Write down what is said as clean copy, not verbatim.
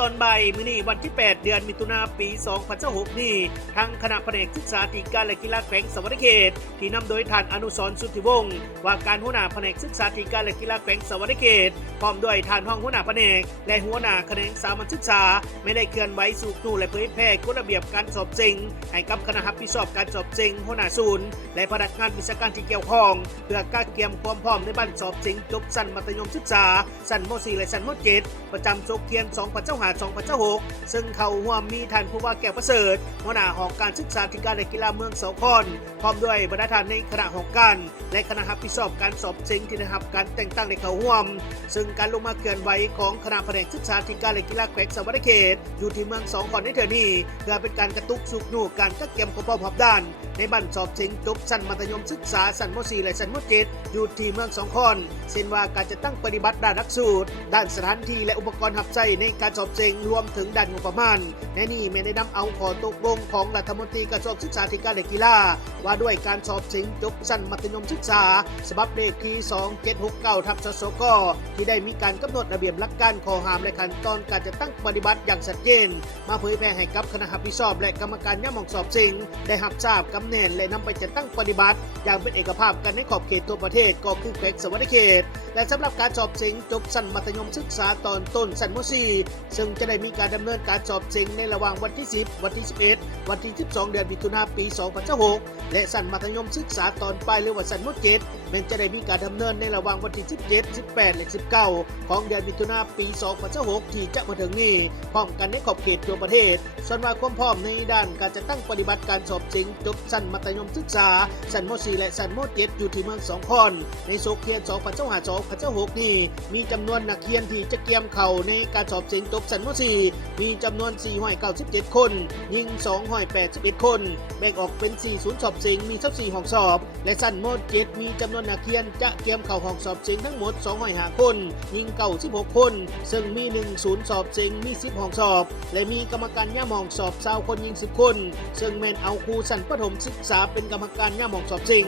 ตอนบ่ายมื้อนี้วันที่ 8 เดือนมิถุนายน ปี 2026 นี้ทางคณะแผนกศึกษาธิการและกีฬาแขวงสวรรณเขตที่นำโดยท่านอนุสรณ์สุทธิวงศ์ว่าการหัวหน้าแผนกศึกษาธิการและกีฬาแขวงสวรรณเขตพร้อมด้วยท่านห้องหัวหน้าแผนกและหัวหน้าแขนงสามัญศึกษาไม่ได้เคลื่อนไหวสู่ตู้และเผยแพร่กฎระเบียบการสอบจริงให้กับคณะรับผิดชอบการสอบจริงหัวหน้าศูนย์และพนักงานวิชาการที่เกี่ยวข้องเพื่อการเตรียมความพร้อมในบั้นสอบจริงจบชั้นมัธยมศึกษาชั้นม .4 และชั้นม .7 ประจำโชคเทียน 2025-2026 ซึ่งเข้าร่วมมีท่านผู้ว่าแก้วประเสริฐหัวหน้าหอการศึกษาธิการและกีฬาเมืองสขลพร้อมด้วยบรรดาท่านในคณะหอการและคณะรับผิดชอบการสอบจริงที่ได้รับการแต่งตั้งในเข้าร่วมซึ่งการลงมาเคลื่อนไหวของคณะแผนกศึกษาธิการและกีฬาแขวงสวรรณเขตอยู่ที่เมืองสขลในเทื่อนี้เพื่อเป็นการกระตุกสุกหนูการจัดเตรียมความพร้อมด้านในบั้นสอบจริงจบชั้นมัธยมศึกษาชั้นม .4 และชั้นม .7 อยู่ที่เมืองสขลเช่นว่าการจะตั้งปฏิบัติด้านหลักสูตรด้านสถานที่และอุปกรณ์รับใช้ในการสอบจริงรวมถึงด้านงบประมาณและนี่ไม่ได้นำเอาข้อตกลงของรัฐมนตรีกระทรวงศึกษาธิการและกีฬาว่าด้วยการสอบจริงจบชั้นมัธยมศึกษาฉบับเลขที่ 2769 ชสกที่ได้มีการกำหนดระเบียบหลักการข้อห้ามและขั้นตอนการจะตั้งปฏิบัติอย่างชัดเจนมาเผยแพร่ให้กับคณะรับผิดชอบและกรรมการย่ำมองสอบจริงได้รับทราบกำเนิดและนำไปจัดตั้งปฏิบัติอย่างเป็นเอกภาพกันในขอบเขตทั่วประเทศก็คือแขวงสวรรณเขตและสำหรับการสอบจริงจบชั้นมัธยมศึกษาตอนต้นชั้นม .4 ซึ่งจะได้มีการดำเนินการสอบจริงในระหว่างวันที่ 10 วันที่ 11 วันที่ 12 เดือนมิถุนายน ปี 2026 และชั้นมัธยมศึกษาตอนปลายหรือว่าชั้นม .7 มันจะได้มีการดำเนินในระหว่างวันที่ 17 18 และ 19 ของเดือนมิถุนายน ปี 2026 ที่จะมาถึงนี้พร้อมกันในขอบเขตทั่วประเทศส่วนว่าความพร้อมในด้านการจะตั้งปฏิบัติการสอบจริงจบชั้นมัธยมศึกษาชั้นม .4 และชั้นม .7 อยู่ที่เมืองสขลในโชคเทียน 2025-2026 นี้มีจำนวนนักเรียนที่จะเตรียมเข้าในการสอบจริงจบชั้นม .4 มีจำนวน 497 คนยิง 281 คนแบ่งออกเป็น 4 ศูนย์สอบจริงมี14ห้องสอบและชั้นม .7 มีจำนวนนักเรียนจะเตรียมเข้าห้องสอบจริงทั้งหมด205 คนยิง96 คนซึ่งมี1ศูนย์สอบจริงมี10ห้องสอบและมีกรรมการย่ำห้องสอบ20คนยิง10 คนซึ่งแม่นเอาครูชั้นประถมศึกษาเป็นกรรมการย่ำห้องสอบจริง